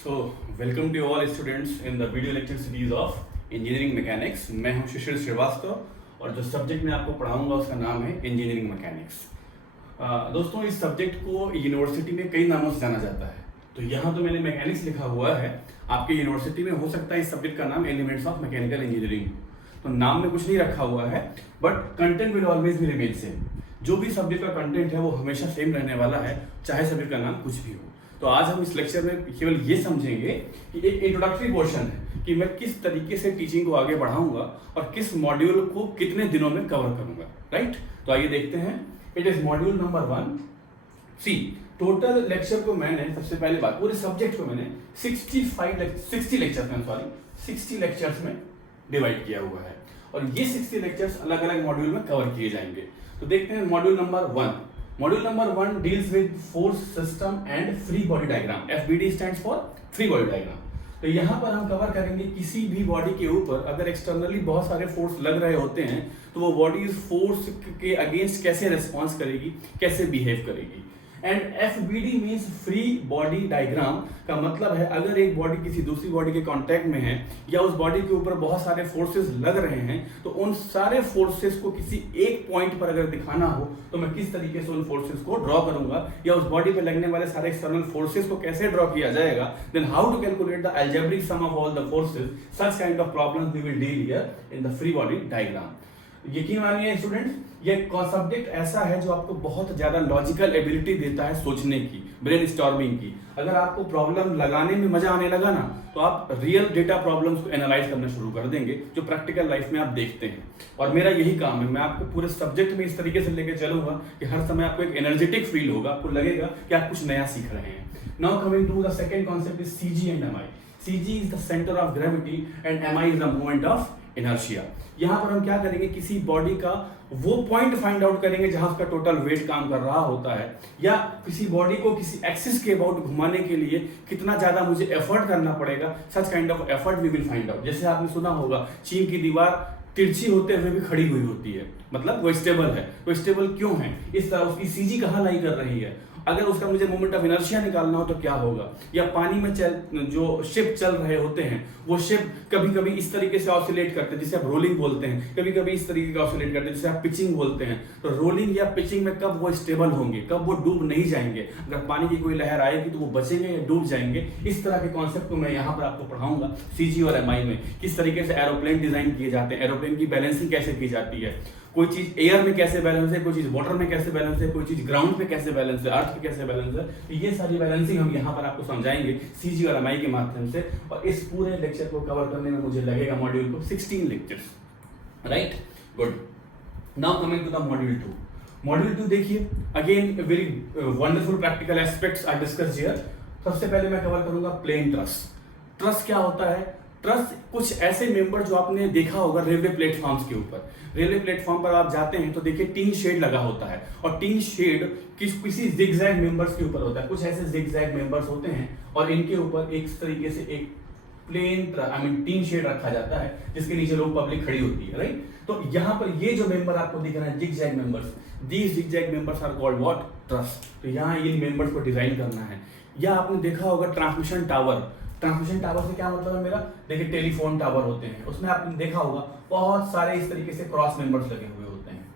So welcome to all students in the video lecture series of engineering mechanics. मैं हूं शिशिर श्रीवास्तव और जो subject मैं आपको पढ़ाऊंगा उसका नाम है इंजीनियरिंग मैकेनिक्स। दोस्तों, इस सब्जेक्ट को यूनिवर्सिटी में कई नामों से जाना जाता है। तो यहाँ तो मैंने मैकेनिक्स लिखा हुआ है, आपके यूनिवर्सिटी में हो सकता है इस सब्जेक्ट का नाम एलिमेंट्स ऑफ मैकेनिकल इंजीनियरिंग। तो नाम में कुछ नहीं रखा हुआ है, बट कंटेंट विल ऑलवेज भी रिमेन सेम। जो भी सब्जेक्ट का कंटेंट है वो हमेशा सेम रहने वाला है, चाहे सब्जेक्ट का नाम कुछ भी हो। तो आज हम इस लेक्चर में केवल ये समझेंगे कि एक इंट्रोडक्टरी पोर्शन है कि मैं किस तरीके से टीचिंग को आगे बढ़ाऊंगा और किस मॉड्यूल को कितने दिनों में कवर करूंगा। राइट, तो आइए देखते हैं। It is module number 1 C. Total lecture को मैंने, सबसे पहले बात, पूरे सब्जेक्ट को मैंने 60 लेक्चर्स में डिवाइड किया हुआ है और ये 60 लेक्चर्स अलग अलग मॉड्यूल में कवर किए जाएंगे। तो देखते हैं module number 1। Module number 1 deals with force system and free body diagram. FBD stands for free body diagram. तो यहाँ पर हम कवर करेंगे किसी भी बॉडी के ऊपर अगर एक्सटर्नली बहुत सारे फोर्स लग रहे होते हैं तो वो बॉडी इस फोर्स के अगेंस्ट कैसे रिस्पॉन्स करेगी, कैसे बिहेव करेगी। And FBD means free body diagram का मतलब है अगर एक बॉडी किसी दूसरी बॉडी के कांटेक्ट में है या उस बॉडी के ऊपर बहुत सारे फोर्सेस लग रहे हैं तो उन सारे फोर्सेस को किसी एक पॉइंट पर अगर दिखाना हो तो मैं किस तरीके से उन फोर्सेस को ड्रॉ करूंगा या उस बॉडी पे लगने वाले सारे एक्सटर्नल फोर्सेस को कैसे ड्रॉ किया जाएगा। Then how to calculate the algebraic sum of all the forces, such kind of problems we will deal here in the free body diagram. यकीन मानिए स्टूडेंट्स, ये सब्जेक्ट ऐसा है जो आपको बहुत ज्यादा लॉजिकल एबिलिटी देता है सोचने की, ब्रेन स्टॉर्मिंग की। अगर आपको प्रॉब्लम लगाने में मजा आने लगा ना तो आप रियल डेटा प्रॉब्लम्स को एनालाइज करना शुरू कर देंगे जो प्रैक्टिकल लाइफ में आप देखते हैं। और मेरा यही काम है, मैं आपको पूरे सब्जेक्ट में इस तरीके से लेके चलूंगा कि हर समय आपको एक एनर्जेटिक फील होगा, आपको लगेगा कि आप कुछ नया सीख रहे हैं। Now coming to the second concept is CG and MI। CG is the centre of gravity and MI is the moment of inertia. यहां पर हम क्या करेंगे, किसी बॉडी का वो पॉइंट फाइंड आउट करेंगे जहां उसका टोटल वेट काम कर रहा होता है या किसी बॉडी को किसी एक्सिस के अबाउट घुमाने के लिए कितना ज्यादा मुझे एफर्ट करना पड़ेगा। Such kind of effort we will find out. जैसे आपने सुना होगा चीन की दीवार तिरछी होते हुए भी खड़ी हुई होती है, मतलब वो स्टेबल है। वो स्टेबल क्यों है, इस तरह उसकी CG कहाँ लाई कर रही है। अगर उसका मुझे मोमेंट ऑफ इनर्शिया निकालना हो तो क्या होगा। या पानी में जो शिप चल रहे होते हैं वो शिप कभी कभी इस तरीके से ऑसिलेट करते हैं जिसे आप रोलिंग बोलते हैं, कभी कभी इस तरीके का ऑसिलेट करते हैं जिसे आप पिचिंग बोलते हैं। तो रोलिंग या पिचिंग में कब वो स्टेबल होंगे, कब वो डूब नहीं जाएंगे, अगर पानी की कोई लहर आएगी तो वो बचेंगे या डूब जाएंगे। इस तरह के कॉन्सेप्ट को मैं यहाँ पर आपको पढ़ाऊंगा CG और MI में। किस तरीके से एरोप्लेन डिजाइन किए जाते हैं, एरोप्लेन की बैलेंसिंग कैसे की जाती है, कोई चीज एयर में कैसे बैलेंस है, कोई चीज वाटर में कैसे बैलेंस है, कोई चीज ग्राउंड पे कैसे बैलेंस है, अर्थ पे कैसे बैलेंस है। तो ये सारी बैलेंसिंग हम यहाँ पर आपको समझाएंगे CG और MI के माध्यम से। और इस पूरे लेक्चर को कवर करने में मुझे लगेगा मॉड्यूल को 16 lectures. Right, good. Now coming to the module 2। Module 2 देखिए, again very wonderful practical aspects are discussed here. सबसे पहले मैं कवर करूंगा प्लेन ट्रस। ट्रस क्या होता है? ट्रस कुछ ऐसे मेंबर जो आपने देखा होगा रेलवे प्लेटफॉर्म्स के ऊपर। रेलवे प्लेटफॉर्म पर आप जाते हैं तो देखिए टीन शेड लगा होता है और टीन शेड किसी जिगजैग मेंबर्स के ऊपर होता है। कुछ ऐसे जिगजैग मेंबर्स होते हैं और इनके ऊपर एक तरीके से एक प्लेन टीन शेड रखा जाता है जिसके नीचे लोग पब्लिक खड़ी होती है। राइट, तो यहाँ पर ये जो मेंबर आपको दिख रहा है zigzag members, these zigzag members are called what? Truss. तो यहाँ इन मेंबर्स को डिजाइन करना है। या आपने देखा होगा ट्रांसमिशन टावर। ट्रांसमिशन टावर से क्या मतलब है मेरा? देखिए टेलीफोन टावर होते हैं, उसमें आपने देखा होगा बहुत सारे इस तरीके से क्रॉस मेंबर्स लगे हुए होते हैं।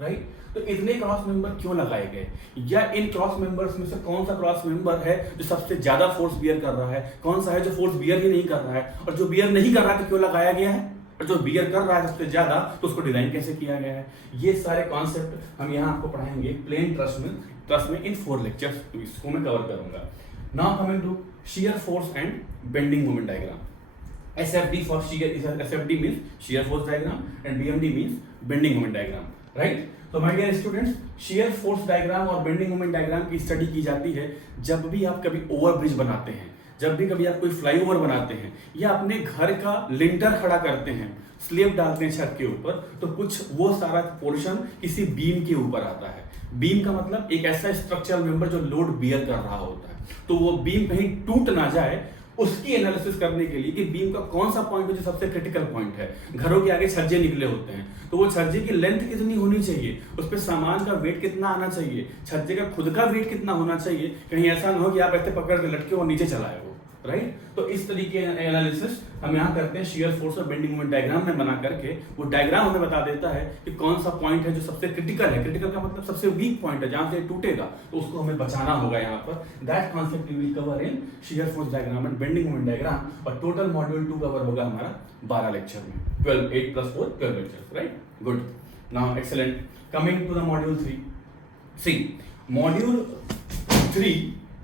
राइट, तो इतने क्रॉस मेंबर क्यों लगाए गए, या इन क्रॉस मेंबर्स में से कौन सा क्रॉस मेंबर है जो सबसे ज्यादा फोर्स बियर कर रहा है, कौन सा है जो फोर्स बियर ही नहीं कर रहा है, और जो बियर नहीं कर रहा है तो क्यों लगाया गया है, और जो बियर कर रहा है सबसे ज्यादा तो उसको डिजाइन कैसे किया गया है। ये सारे कॉन्सेप्ट हम यहाँ आपको पढ़ाएंगे प्लेन ट्रस में इन 4 लेक्चर्स। इसको मैं कवर करूंगा। Now coming to shear force and bending moment diagram. SFD for shear, SFD means shear force diagram and BMD means bending moment diagram. Right? तो my dear students, shear force diagram और bending moment diagram की study की जाती है जब भी आप कभी ओवर ब्रिज बनाते हैं, जब भी कभी आप कोई फ्लाईओवर बनाते हैं या अपने घर का लिंटर खड़ा करते हैं, स्लेब डालते हैं छत के ऊपर, तो कुछ वो सारा पोर्शन किसी बीम के ऊपर आता है। बीम का मतलब एक ऐसा स्ट्रक्चरल मेंबर जो लोड बियर कर रहा होता है, तो वो बीम कहीं टूट ना जाए उसकी एनालिसिस करने के लिए कि बीम का कौन सा पॉइंट है जो सबसे क्रिटिकल पॉइंट है। घरों के आगे छज्जे निकले होते हैं तो वो छज्जे की लेंथ कितनी होनी चाहिए, उस पर सामान का वेट कितना आना चाहिए, छज्जे का खुद का वेट कितना होना चाहिए, कहीं ऐसा ना हो कि आप ऐसे पकड़ के लटके और नीचे चलाए हो। राइट। तो इस तरीके एनालिसिस हम यहाँ करते हैं शियर फोर्स और बेंडिंग मोमेंट डायग्राम में बना करके। वो डायग्राम हमें बता देता है कि कौन सा पॉइंट है जो सबसे क्रिटिकल है, क्रिटिकल का मतलब सबसे वीक पॉइंट है, जहां से टूटेगा तो उसको हमें बचाना होगा यहाँ पर। That concept we will cover in shear force diagram and bending moment diagram. और टोटल मॉड्यूल 2 कवर होगा हमारा 12 लेक्चर में, 12 8 + 4 12 lectures, right. Good, now excellent, coming to the module 3। See module 3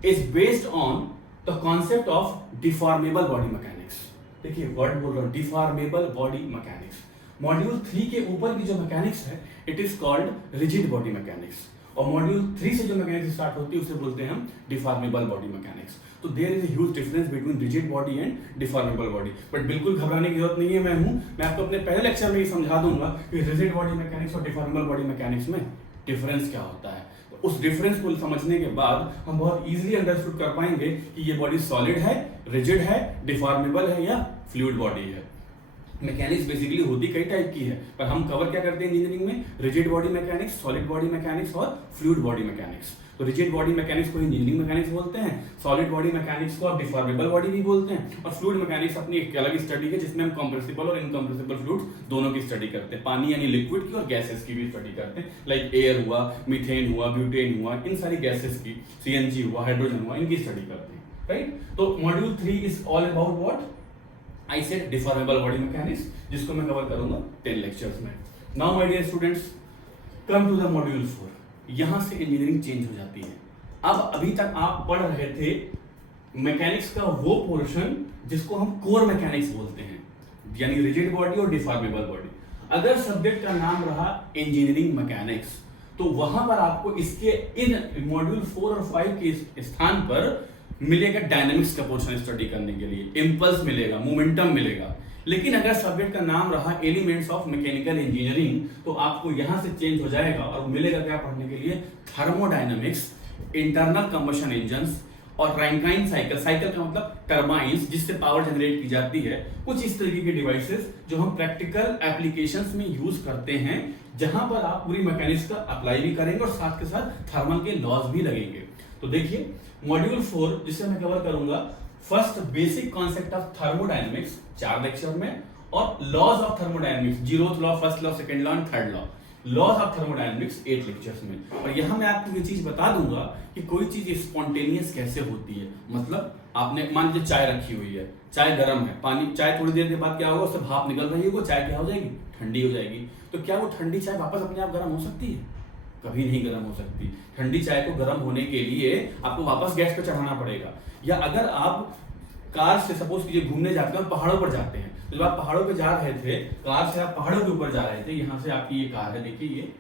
is based on the concept of deformable body mechanics। देखिए word बोल रहा हूँ, deformable body mechanics। Module 3 के ऊपर की जो मैकेनिक्स है it is called rigid body mechanics, और मॉड्यूल 3 से जो मैकेनिक्स स्टार्ट होती है उसे बोलते हैं हम डिफॉर्मेबल बॉडी मैकेनिक्स। तो there is a huge difference between rigid body and deformable body. But बिल्कुल घबराने की जरूरत नहीं है, मैं आपको अपने पहले लेक्चर में ही समझा दूंगा कि रिजिड बॉडी मैकेनिक्स और डिफॉर्मेबल बॉडी मैकेनिक्स में डिफरेंस क्या होता है। उस डिफरेंस को समझने के बाद हम बहुत इजीली अंडरस्टूड कर पाएंगे कि ये बॉडी सॉलिड है, रिजिड है, डिफॉर्मेबल है या फ्लूइड बॉडी है। मैकेनिक्स बेसिकली होती कई टाइप की है, पर हम कवर क्या करते हैं इंजीनियरिंग में, rigid body mechanics, solid body mechanics और फ्लूइड बॉडी मैकेनिक्स। तो रिजिड बॉडी मैकेनिक्स को इंजीनियरिंग मैकेनिक्स बोलते हैं, सॉलिड बॉडी मैकेनिक्स को आप डिफॉर्मेबल बॉडी भी बोलते हैं, और फ्लूइड मैकेनिक्स अपनी एक अलग स्टडी है जिसमें हम कंप्रेसिबल और इनकंप्रेसिबल फ्लूइड्स दोनों की स्टडी करते हैं, पानी यानी लिक्विड की और गैसेस की भी स्टडी करते हैं, लाइक एयर हुआ, मीथेन हुआ, ब्यूटेन हुआ, इन सारी गैसेस की, सीएनजी हुआ, हाइड्रोजन हुआ, इनकी स्टडी करते हैं, राइट। तो module 3 is all about what I said deformable body mechanics, जिसको मैं कवर करूंगा 10 लेक्चर्स में। Now my dear students, come to the module 4। यहां से इंजीनियरिंग चेंज हो जाती है। अब अभी तक आप पढ़ रहे थे मैकेनिक्स का वो पोर्शन जिसको हम कोर मैकेनिक्स बोलते हैं, यानी रिजिड बॉडी और डिफॉर्मेबल बॉडी। अगर सब्जेक्ट का नाम रहा इंजीनियरिंग मैकेनिक्स, तो वहां पर आपको इसके इन मॉड्यूल 4 और 5 के स्थान पर मिलेगा डायनामिक्स का पोर्शन स्टडी करने के लिए, इंपल्स मिलेगा, मोमेंटम मिलेगा। लेकिन अगर सब्जेक्ट का नाम रहा एलिमेंट्स ऑफ मैकेनिकल इंजीनियरिंग, तो आपको यहां से चेंज हो जाएगा और मिलेगा क्या पढ़ने के लिए, थर्मोडायनामिक्स, इंटरनल कंबशन इंजन्स और रैंकाइन साइकिल। साइकिल का मतलब टर्बाइंस, जिससे पावर जनरेट की जाती है, कुछ इस तरीके के डिवाइसेस जो हम प्रैक्टिकल एप्लीकेशंस में यूज करते हैं, जहां पर आप पूरी मैकेनिक्स का अप्लाई भी करेंगे और साथ के साथ थर्मल के लॉज भी लगेंगे। तो देखिए मॉड्यूल 4 जिसे मैं कवर करूंगा, first basic concept of thermodynamics 4 lecture में, और laws of thermodynamics, 0th law, first law, second law and third law, laws of thermodynamics 8 lectures में। और यहां मैं आपको ये चीज बता दूंगा कि कोई चीज स्पॉन्टेनियस कैसे होती है। मतलब आपने मान लीजिए चाय रखी हुई है, चाय गर्म है, पानी, चाय थोड़ी देर के बाद क्या होगा, उससे भाप निकल रही होगी, चाय क्या हो जाएगी, ठंडी हो जाएगी। तो क्या वो ठंडी चाय वापस अपने आप गर्म हो सकती है? कभी नहीं गर्म हो सकती। ठंडी चाय को गर्म होने के लिए आपको वापस गैस पे चढ़ाना पड़ेगा। या अगर आप कार से सपोज कीजिए घूमने जाते हैं, पहाड़ों पर जाते हैं, तो जब आप पहाड़ों पर जा रहे थे, कार से आप पहाड़ों के ऊपर जा रहे थे, यहाँ से आपकी ये कार है, देखिए ये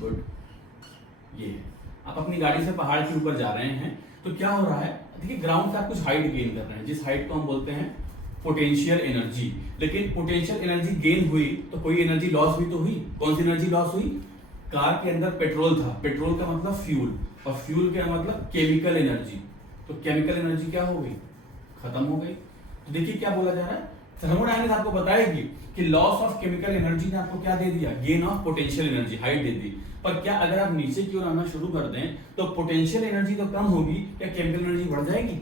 गुड, ये आप अपनी गाड़ी से पहाड़ के ऊपर जा रहे हैं, तो क्या हो रहा है, देखिए ग्राउंड से आप कुछ हाइट गेन कर रहे हैं, जिस हाइट को हम बोलते हैं पोटेंशियल एनर्जी। लेकिन पोटेंशियल एनर्जी गेन हुई तो कोई एनर्जी लॉस भी तो हुई। कौन सी एनर्जी लॉस हुई? कार के अंदर पेट्रोल था, पेट्रोल का मतलब फ्यूल, और फ्यूल का मतलब केमिकल एनर्जी। तो केमिकल एनर्जी क्या हो गई, खत्म हो गई। तो देखिए क्या बोला जा रहा है, थर्मोडायनेमिक्स आपको बताएगी कि लॉस ऑफ केमिकल एनर्जी ने आपको क्या दे दिया, gain of potential energy, height दे दी। पर क्या अगर आप नीचे की ओर आना शुरू कर दें तो पोटेंशियल एनर्जी तो कम होगी, क्या केमिकल एनर्जी बढ़ जाएगी?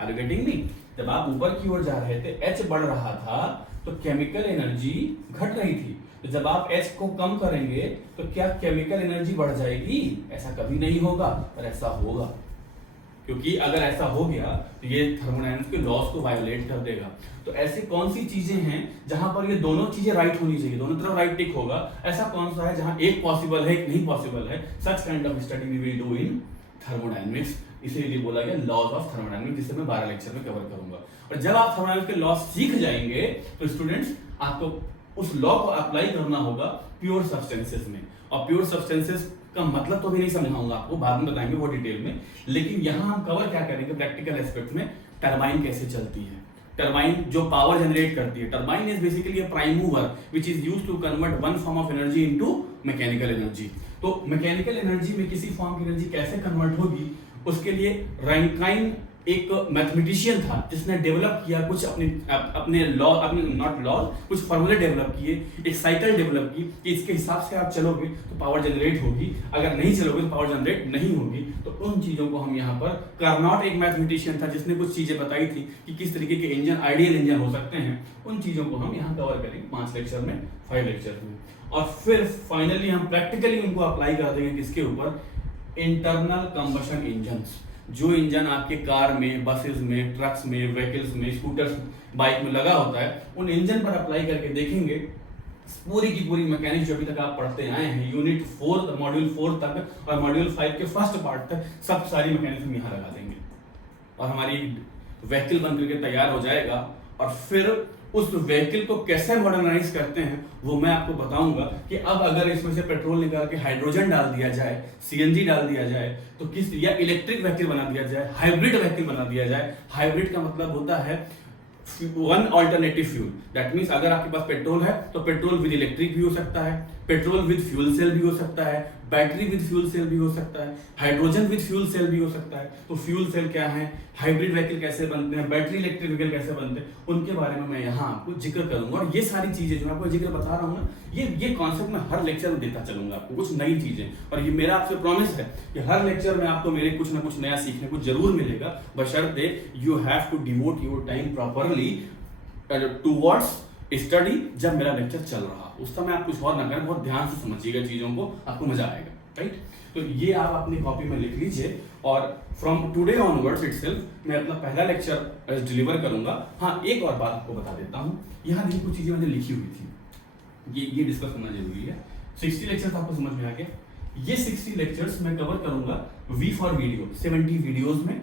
Are you getting me? जब आप ऊपर की ओर जा रहे थे, H बढ़ रहा था, तो केमिकल एनर्जी घट रही थी। तो जब आप H को कम करेंगे तो क्या केमिकल एनर्जी बढ़ जाएगी? ऐसा कभी नहीं होगा, पर ऐसा होगा, क्योंकि अगर ऐसा हो गया तो ये थर्मोडायनेमिक्स के लॉस को वायोलेट कर देगा। तो ऐसी कौन सी चीजें हैं जहां पर ये दोनों चीजें राइट होनी चाहिए, दोनों तरफ राइट टिक होगा? ऐसा कौन सा है जहां एक पॉसिबल है, एक नहीं पॉसिबल है? Such kind of study we will do in thermodynamics. इसीलिए बोला गया लॉज ऑफ थर्मोडायनेमिक्स, जिसे मैं 12 लेक्चर में कवर करूंगा। और जब आप थर्मोडायनेमिक्स के लॉ सीख जाएंगे तो स्टूडेंट्स आपको उस लॉ को अप्लाई करना होगा प्योर सब्सटेंसेस में। और प्योर सब्सटेंसेस का मतलब तो भी नहीं समझाऊंगा आपको, बाद में बताएंगे वो डिटेल में। लेकिन यहां हम कवर क्या करेंगे प्रैक्टिकल एस्पेक्ट में, टरबाइन कैसे चलती है, टरबाइन जो पावर जनरेट करती है। Turbine is basically a prime mover which is used to convert one form of energy into mechanical energy. तो मैकेनिकल एनर्जी में किसी फॉर्म की एनर्जी कैसे कन्वर्ट होगी, उसके लिए रैंकाइन एक मैथमेटिशियन था जिसने डेवलप किया कुछ अपने लॉ, अपने नॉट लॉ, कुछ फॉर्मूले डेवलप किए, एक साइकिल डेवलप की कि इसके हिसाब से आप चलोगे तो पावर जनरेट होगी, अगर नहीं चलोगे तो पावर जनरेट नहीं होगी। तो उन चीज़ों को हम यहाँ पर, कार्नोट एक मैथमेटिशियन था जिसने कुछ चीज़ें बताई थी कि किस तरीके के इंजन आइडियल इंजन हो सकते हैं, उन चीज़ों को हम यहाँ कवर करेंगे 5 लेक्चर में, 5 लेक्चर में। और फिर फाइनली हम प्रैक्टिकली उनको अप्लाई कर देंगे किसके ऊपर, इंटरनल कंबशन इंजन्स। जो इंजन आपके कार में, बसेस में, ट्रक्स में, व्हीकल्स में, स्कूटर्स, बाइक में लगा होता है, उन इंजन पर अप्लाई करके देखेंगे पूरी की पूरी मैकेनिक्स जो अभी तक आप पढ़ते आए हैं, यूनिट 4 मॉड्यूल 4 तक और मॉड्यूल 5 के फर्स्ट पार्ट तक, सब सारी मैकेनिक्स हम यहाँ लगा देंगे और हमारी व्हीकल बन करके तैयार हो जाएगा। और फिर उस व्हीकल को कैसे मॉडर्नाइज करते हैं वो मैं आपको बताऊंगा कि अब अगर इसमें से पेट्रोल निकाल के हाइड्रोजन डाल दिया जाए, सीएनजी डाल दिया जाए तो किस, या इलेक्ट्रिक व्हीकल बना दिया जाए, हाइब्रिड व्हीकल बना दिया जाए। हाइब्रिड का मतलब होता है one alternative fuel, that means अगर आपके पास पेट्रोल है तो पेट्रोल विद इलेक्ट्रिक भी हो सकता है, पेट्रोल विद फ्यूल सेल भी हो सकता है, बैटरी विद फ्यूल सेल भी हो सकता है, हाइड्रोजन विद फ्यूल सेल भी हो सकता है। तो फ्यूल सेल क्या है, हाइब्रिड व्हीकल कैसे बनते हैं, बैटरी इलेक्ट्रिक व्हीकल कैसे बनते हैं, उनके बारे में मैं यहाँ आपको जिक्र करूंगा। और ये सारी चीजें जो मैं आपको जिक्र बता रहा हूँ ना, ये कॉन्सेप्ट मैं हर लेक्चर में देता चलूंगा आपको, कुछ नई चीजें। और ये मेरा आपसे प्रॉमिस है कि हर लेक्चर में आपको मेरे कुछ ना कुछ नया सीखने को जरूर मिलेगा, बशर्ते you have to devote your time properly towards study. जब मेरा लेक्चर चल रहा उस समय आप कुछ और ना करें, बहुत ध्यान से समझिएगा चीजों को, आपको मजा आएगा, राइट। तो ये आप अपनी कॉपी में लिख लीजिए और फ्रॉम टुडे ऑनवर्ड्स इटसेल्फ मैं अपना पहला लेक्चर डिलीवर करूंगा। हाँ, एक और बात आपको बता देता हूँ, यहाँ देखिए कुछ चीजें मैंने लिखी हुई थी, ये डिस्कस करना जरूरी है। 60 लेक्चर्स आपको समझ में आ गया। ये 60 लेक्चर्स मैं कवर करूंगा वी फॉर वीडियो, 70 वीडियोज में।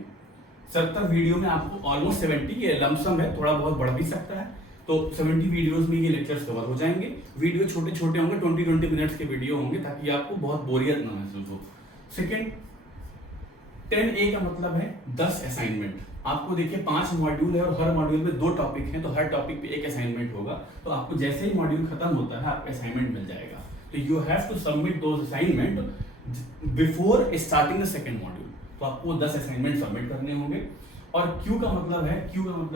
70 वीडियो में आपको ऑलमोस्ट 70 के लमसम है, थोड़ा बहुत बढ़ भी सकता है, तो 70 वीडियोस में ये लेक्चर्स कवर हो जाएंगे। वीडियो छोटे छोटे होंगे, 20-20 मिनट्स के वीडियो होंगे ताकि आपको बहुत बोरियत ना महसूस हो। सेकेंड, 10A का मतलब है 10 असाइनमेंट। आपको देखिए 5 मॉड्यूल है और हर मॉड्यूल में 2 टॉपिक हैं, तो हर टॉपिक पे एक असाइनमेंट होगा। तो आपको जैसे ही मॉड्यूल खत्म होता है आपको असाइनमेंट मिल जाएगा। तो you have to submit those assignment before starting the second module. तो आपको 10 असाइनमेंट सबमिट करने होंगे। और क्यू का मतलब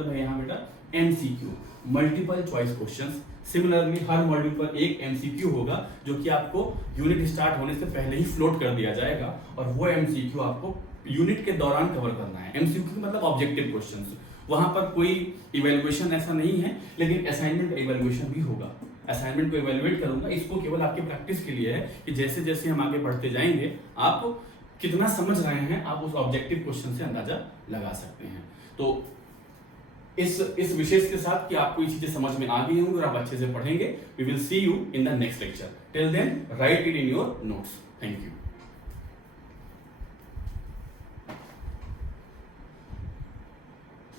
है यहाँ बेटा MCQ, multiple choice questions. Similarly हर मॉड्यूल पर एक MCQ होगा जो कि आपको यूनिट स्टार्ट होने से पहले ही फ्लोट कर दिया जाएगा और वो MCQ आपको यूनिट के दौरान कवर करना है। MCQ मतलब ऑब्जेक्टिव क्वेश्चंस, वहां पर कोई इवेल्युएशन ऐसा नहीं है, लेकिन असाइनमेंट इवेल्युएशन भी होगा। असाइनमेंट को इवेल्युएट करूंगा, इसको केवल आपकी प्रैक्टिस के लिए है कि जैसे जैसे हम आगे बढ़ते जाएंगे आप कितना समझ रहे हैं, आप उस ऑब्जेक्टिव क्वेश्चन से अंदाजा लगा सकते हैं। तो इस विशेष के साथ कि आपको ये चीजें समझ में आ गई होंगी और आप अच्छे से पढ़ेंगे। We will see you in the next lecture. Till then write it in your notes. Thank you.